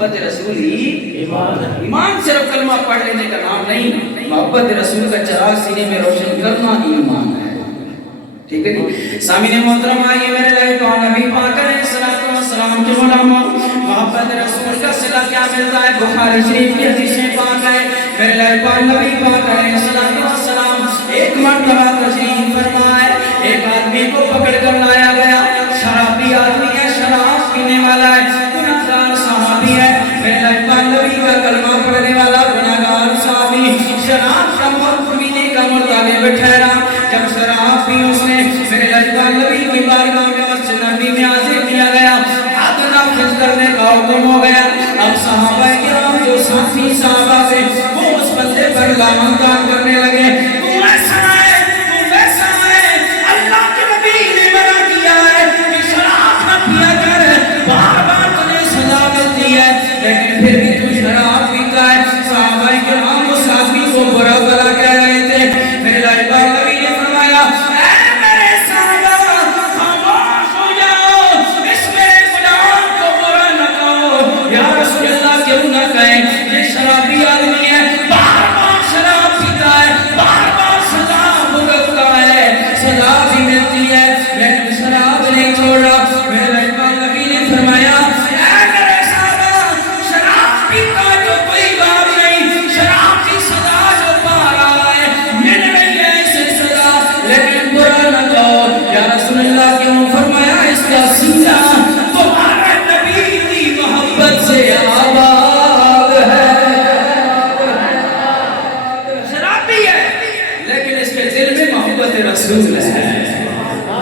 محبت رسول ہی ایمان صرف کلمہ پڑھ لینے کا نام نہیں، محبت رسول کا چراغ سینے میں روشن کرنا ایمان ہے۔ ٹھیک ہے جی، سامعین محترم آئیے میرے لائق نبی پاک علیہ الصلوۃ والسلام کے علماء محبت رسول کا صلہ کیا ملتا ہے؟ بخاری شریف کی حدیث پاک ہے، میرے لائق نبی پاک علیہ الصلوۃ والسلام ایک مرتبہ تشریف فرمائے، ایک آدمی کو پکڑ کر لایا گیا، شرابی آدمی ہے، شراب پینے والا ہے، گناہگار صحابی ہے، میرے لائق نبی کا کلمہ پڑھنے والا گناہگار صحابی شراب کا مرد پینے کا مرتبہ بٹھہرا۔ جب شراب پی اس نے میرے لائق نبی کی بارگاہ میں مسجد نبی میں حاضر کیا گیا، حد نافذ کرنے کا حکم ہو گیا۔ اب صحابہ کرام جو ساتھی صحابہ تھے وہ اس بندے پر لعنت کرنے لگے، تو ایسا ہے، تو ویسا ہے، اللہ کے نبی نے منع کیا ہے کہ شراب نہ پیا کر، بار بار تجھے سزا ملتی ہے لیکن پھر بھی تو شراب پیتا ہے۔ صحابہ کرام اس آدمی کو برا بھلا کہہ رہے تھے، میرے لائق نبی نے فرمایا اے میرے صحابہ خاموش ہو جاؤ، اس میرے غلام کو برا نہ کہو۔ یا رسول اللہ کیوں نہ کہیں، یہ شرابی آدمی ہے، بار بار شراب پیتا ہے، بار بار سزا بھگتتا ہے، سزا بھی ملتی ہے لیکن شراب نہیں چھوڑ رہا۔ میرے لائق نبی نے فرمایا اے میرے صحابہ شراب پیتا تو کوئی بات نہیں، شراب کی سزا جو پا رہا ہے مل رہی ہے اسے سزا، لیکن برا نہ کہو۔ یا رسول اللہ کیوں؟ فرمایا اس کا سینہ تمہارے نبی کی محبت سے آباد ہے۔ شرابی ہے لیکن اس کے دل میں محبت رسول ہے،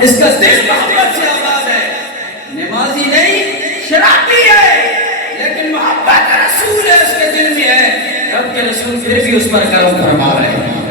اس کا دل محبت سے آباد ہے۔ نمازی نہیں، شرابی ہے لیکن محبت رسول ہے اس کے دل میں ہے، رب کے رسول پھر بھی اس پر کرم فرما رہے ہیں۔